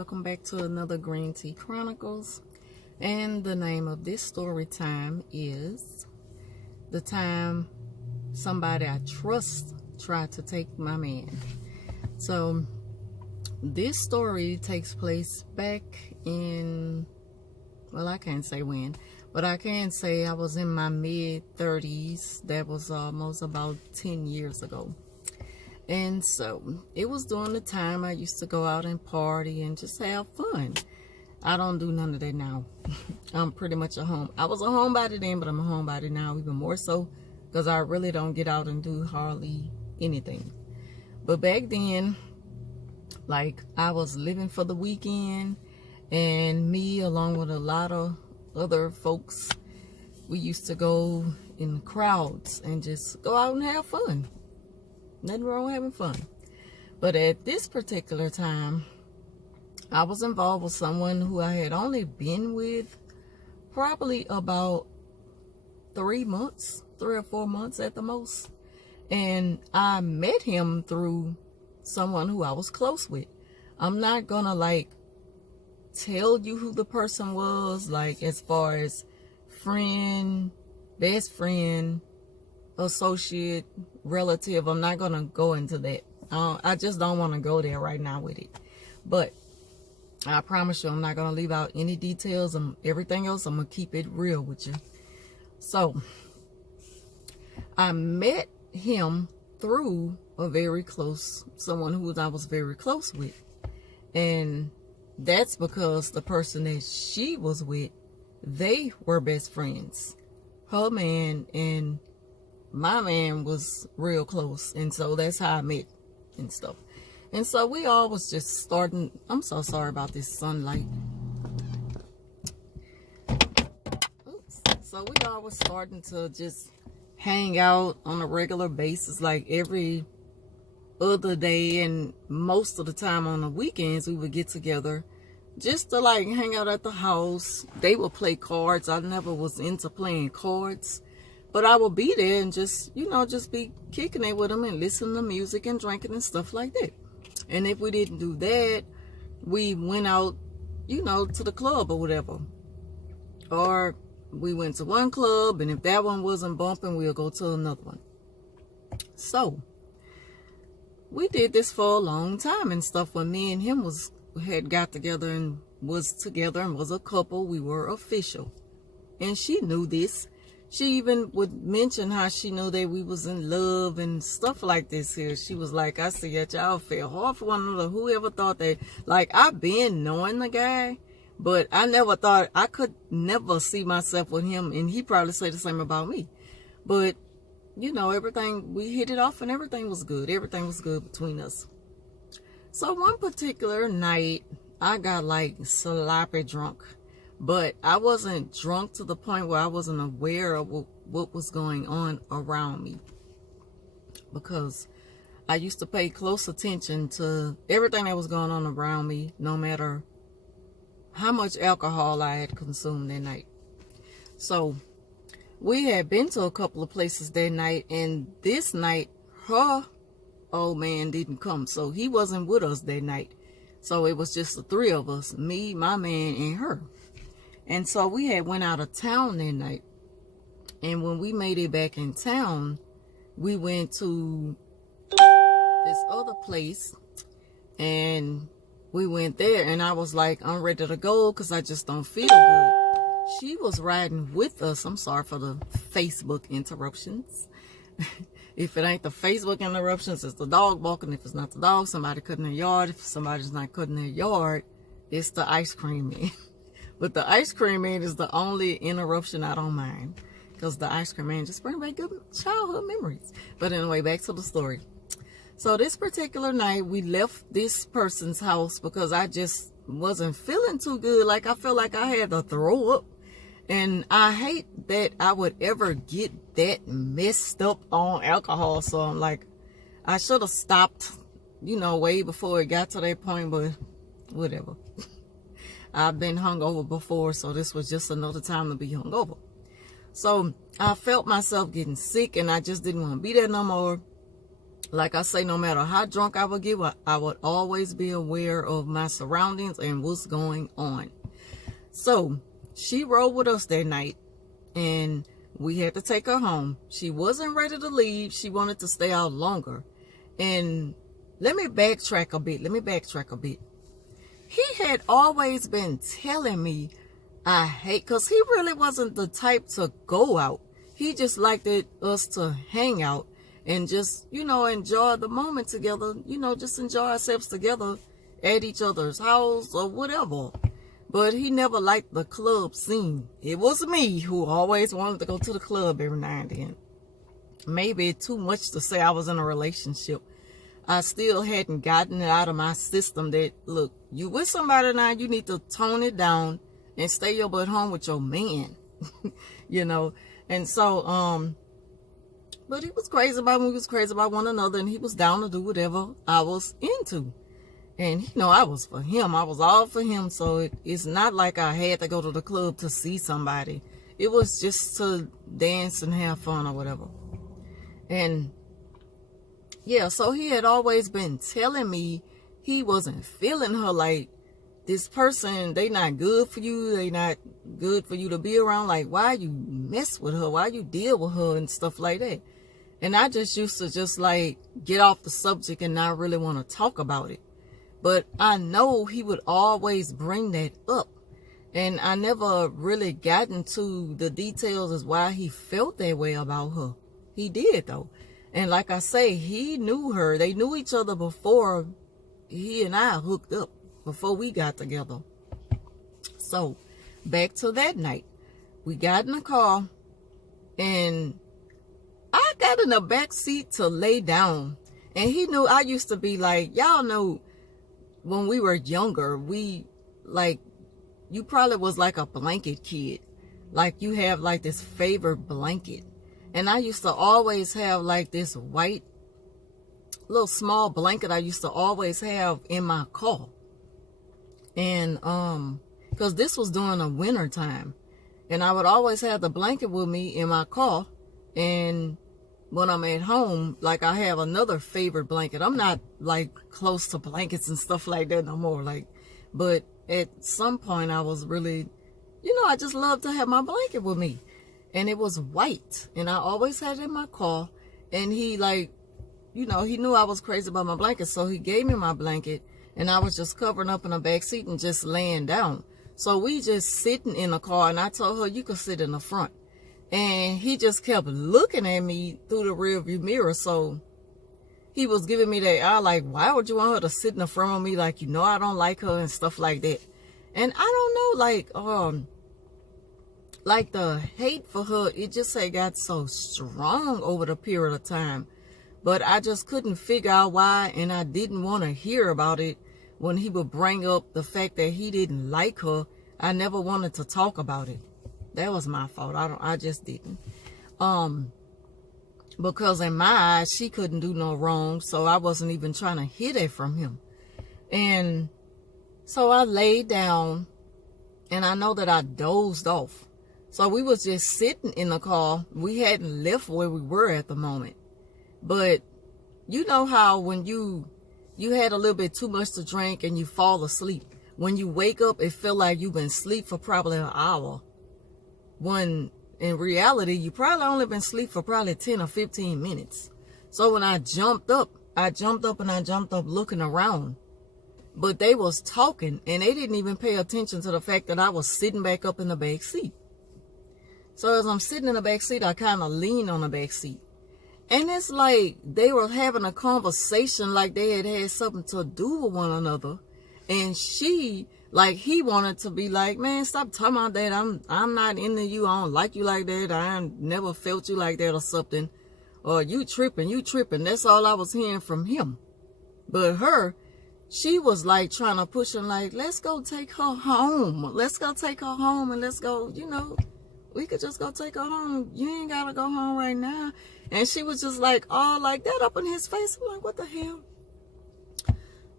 welcome back to another Green Tea Chronicles. And the name of this story time is The Time Somebody I Trust Tried to Take My Man. So this story takes place back in, well, I can't say when, but I can say I was in my mid-30s. That was almost about 10 years ago. And so it was during the time I used to go out and party and just have fun. I don't do none of that now. I'm pretty much a home. I was a homebody then, but I'm a homebody now even more so because I really don't get out and do hardly anything. But back then, like, I was living for the weekend, and me along with a lot of other folks, we used to go in crowds and just go out and have fun. Nothing wrong with having fun. But at this particular time, I was involved with someone who I had only been with probably about 3 or 4 months at the most. And I met him through someone who I was close with. I'm not gonna like tell you who the person was, like as far as friend, best friend, associate, relative. I'm not gonna go into that. I just don't want to go there right now with it. But I promise you, I'm not gonna leave out any details and everything else. I'm gonna keep it real with you. So I met him through a very close, someone who I was very close with, and that's because the person that she was with, they were best friends. Her man and my man was real close, and so that's how I met and stuff. And so we all was just starting. I'm so sorry about this sunlight. Oops. So we all was starting to just hang out on a regular basis, like every other day, and most of the time on the weekends we would get together just to like hang out at the house. They would play cards. I never was into playing cards, but I would be there and just, just be kicking it with them and listening to music and drinking and stuff like that. And if we didn't do that, we went out, to the club or whatever. Or we went to one club, and if that one wasn't bumping, we'll go to another one. So we did this for a long time and stuff. When me and him had got together and was together and was a couple, we were official. And she knew this. She even would mention how she knew that we was in love and stuff like this here. She was like, I see that y'all fell hard for one another. Whoever thought that? Like, I've been knowing the guy, but I never thought, I could never see myself with him. And he probably say the same about me. But, everything, we hit it off and everything was good. Everything was good between us. So one particular night, I got like sloppy drunk. But I wasn't drunk to the point where I wasn't aware of what was going on around me. Because I used to pay close attention to everything that was going on around me, no matter how much alcohol I had consumed that night. So we had been to a couple of places that night, and this night, her old man didn't come. So he wasn't with us that night. So it was just the three of us, me, my man, and her. And so we had went out of town that night. And when we made it back in town, we went to this other place. And we went there. And I was like, I'm ready to go because I just don't feel good. She was riding with us. I'm sorry for the Facebook interruptions. If it ain't the Facebook interruptions, it's the dog barking. If it's not the dog, somebody cutting their yard. If somebody's not cutting their yard, it's the ice cream man. But the ice cream man is the only interruption I don't mind, because the ice cream man just brings back good childhood memories. But anyway, back to the story. So this particular night, we left this person's house because I just wasn't feeling too good. Like, I felt like I had to throw up. And I hate that I would ever get that messed up on alcohol. So I'm like, I should have stopped, way before it got to that point, but whatever. I've been hungover before, so this was just another time to be hungover. So I felt myself getting sick, and I just didn't want to be there no more. Like I say, no matter how drunk I would get, I would always be aware of my surroundings and what's going on. So she rode with us that night, and we had to take her home. She wasn't ready to leave. She wanted to stay out longer. And let me backtrack a bit. He had always been telling me because he really wasn't the type to go out. He just liked us to hang out and just, enjoy the moment together, just enjoy ourselves together at each other's house or whatever. But he never liked the club scene. It was me who always wanted to go to the club every now and then. Maybe too much to say I was in a relationship. I still hadn't gotten it out of my system that, look, you with somebody now, you need to tone it down and stay your butt home with your man. And so, but he was crazy about me. We was crazy about one another, and he was down to do whatever I was into. And I was for him. I was all for him. So it's not like I had to go to the club to see somebody. It was just to dance and have fun or whatever. And yeah, so he had always been telling me he wasn't feeling her. Like, this person, they not good for you. They not good for you to be around. Like, why you mess with her? Why you deal with her and stuff like that? And I just used to just like get off the subject and not really want to talk about it. But I know he would always bring that up. And I never really got into the details as why he felt that way about her. He did, though. And like I say, he knew her. They knew each other before he and I hooked up, before we got together. So back to that night. We got in the car, and I got in the back seat to lay down. And he knew I used to be like, y'all know, when we were younger, you probably was like a blanket kid. Like, you have like this favorite blanket. And I used to always have like this white little small blanket I used to always have in my car. And because this was during the winter time. And I would always have the blanket with me in my car. And when I'm at home, like, I have another favorite blanket. I'm not like close to blankets and stuff like that no more. But at some point I was really, I just loved to have my blanket with me. And it was white. And I always had it in my car. And he he knew I was crazy about my blanket. So he gave me my blanket. And I was just covering up in the back seat and just laying down. So we just sitting in the car. And I told her, you could sit in the front. And he just kept looking at me through the rearview mirror. So he was giving me that eye, like, why would you want her to sit in the front of me? Like, I don't like her and stuff like that. And I don't know, like the hate for her, it just had got so strong over the period of time. But I just couldn't figure out why, and I didn't want to hear about it when he would bring up the fact that he didn't like her. I never wanted to talk about it. That was my fault. I just didn't. Because in my eyes, she couldn't do no wrong, so I wasn't even trying to hear that from him. And so I laid down, and I know that I dozed off. So we was just sitting in the car. We hadn't left where we were at the moment. But you know how when you had a little bit too much to drink and you fall asleep. When you wake up, it feel like you've been asleep for probably an hour. When in reality, you probably only been asleep for probably 10 or 15 minutes. So when I jumped up looking around. But they was talking, and they didn't even pay attention to the fact that I was sitting back up in the back seat. So as I'm sitting in the back seat, I kind of lean on the back seat. And it's like they were having a conversation like they had something to do with one another. And he wanted to be like, man, stop talking about that. I'm not into you. I don't like you like that. I never felt you like that or something. Or you tripping. That's all I was hearing from him. But she was like trying to push him like, let's go take her home. Let's go take her home and let's go, we could just go take her home. You ain't got to go home right now. And she was just like all like that up in his face. I'm like, what the hell?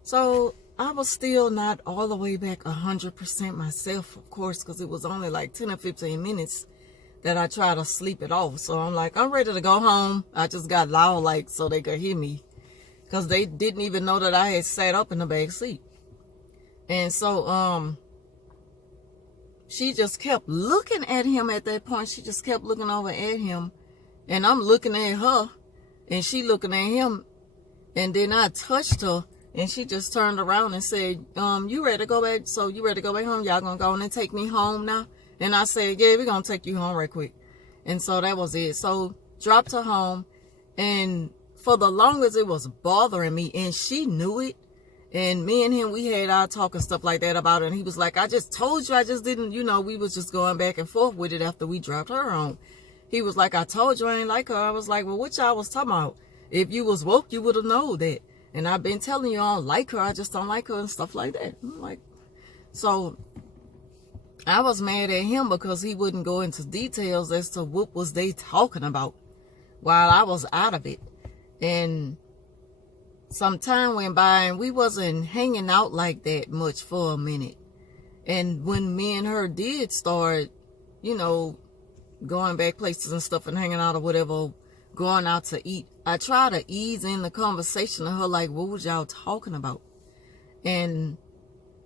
So I was still not all the way back 100% myself, of course, because it was only like 10 or 15 minutes that I tried to sleep it off. So I'm like, I'm ready to go home. I just got loud, so they could hear me. because they didn't even know that I had sat up in the back seat. And so she just kept looking at him at that point. She just kept looking over at him, and I'm looking at her, and she looking at him. And then I touched her, and she just turned around and said, you ready to go back? So you ready to go back home? Y'all gonna go on and take me home now? And I said, yeah, we're gonna take you home right quick. And so that was it. So dropped her home, and for the longest it was bothering me, and she knew it. And me and him, we had our talk and stuff like that about it. And he was like, I just told you, I just didn't, we was just going back and forth with it after we dropped her home. He was like, I told you I ain't like her. I was like, well, what y'all was talking about? If you was woke, you would have known that. And I've been telling you I don't like her. I just don't like her and stuff like that. I'm like, so I was mad at him because he wouldn't go into details as to what was they talking about while I was out of it. And some time went by, and we wasn't hanging out like that much for a minute. And when me and her did start, going back places and stuff and hanging out or whatever, going out to eat, I tried to ease in the conversation to her, like, what was y'all talking about? And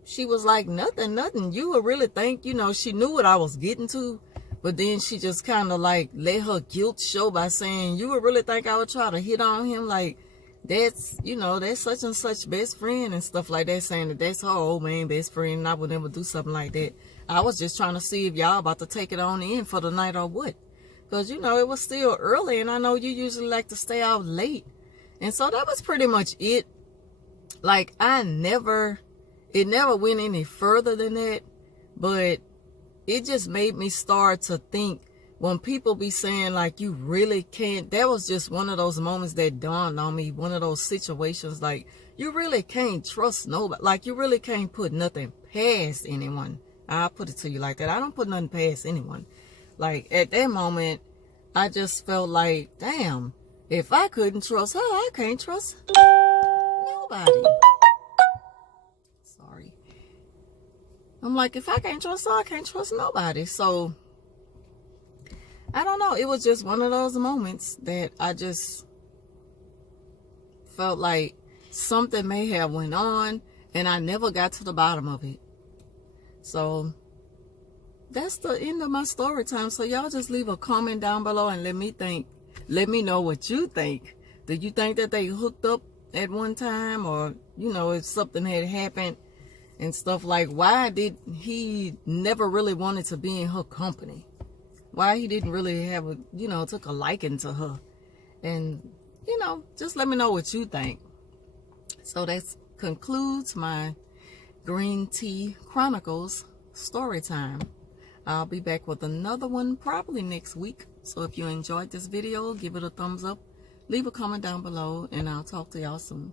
she was like, nothing. You would really think, she knew what I was getting to, but then she just kind of like let her guilt show by saying, you would really think I would try to hit on him? Like, that's such and such best friend and stuff like that, saying that that's her old man best friend, and I would never do something like that. I was just trying to see if y'all about to take it on in for the night or what. Because, it was still early, and I know you usually like to stay out late. And so that was pretty much it. Like, it never went any further than that. But it just made me start to think, when people be saying, like, you really can't, that was just one of those moments that dawned on me. One of those situations, like, you really can't trust nobody. Like, you really can't put nothing past anyone. I'll put it to you like that. I don't put nothing past anyone. Like, at that moment, I just felt like, damn, if I couldn't trust her, I can't trust nobody. Sorry. I'm like, if I can't trust her, I can't trust nobody. So, I don't know. It was just one of those moments that I just felt like something may have went on, and I never got to the bottom of it. So, that's the end of my story time. So y'all just leave a comment down below and let me know what you think. Do you think that they hooked up at one time, or if something had happened and stuff? Like, why did he never really wanted to be in her company? Why he didn't really have took a liking to her? And just let me know what you think. So that concludes my Green Tea Chronicles story time. I'll be back with another one probably next week. So if you enjoyed this video, give it a thumbs up, leave a comment down below, and I'll talk to y'all soon.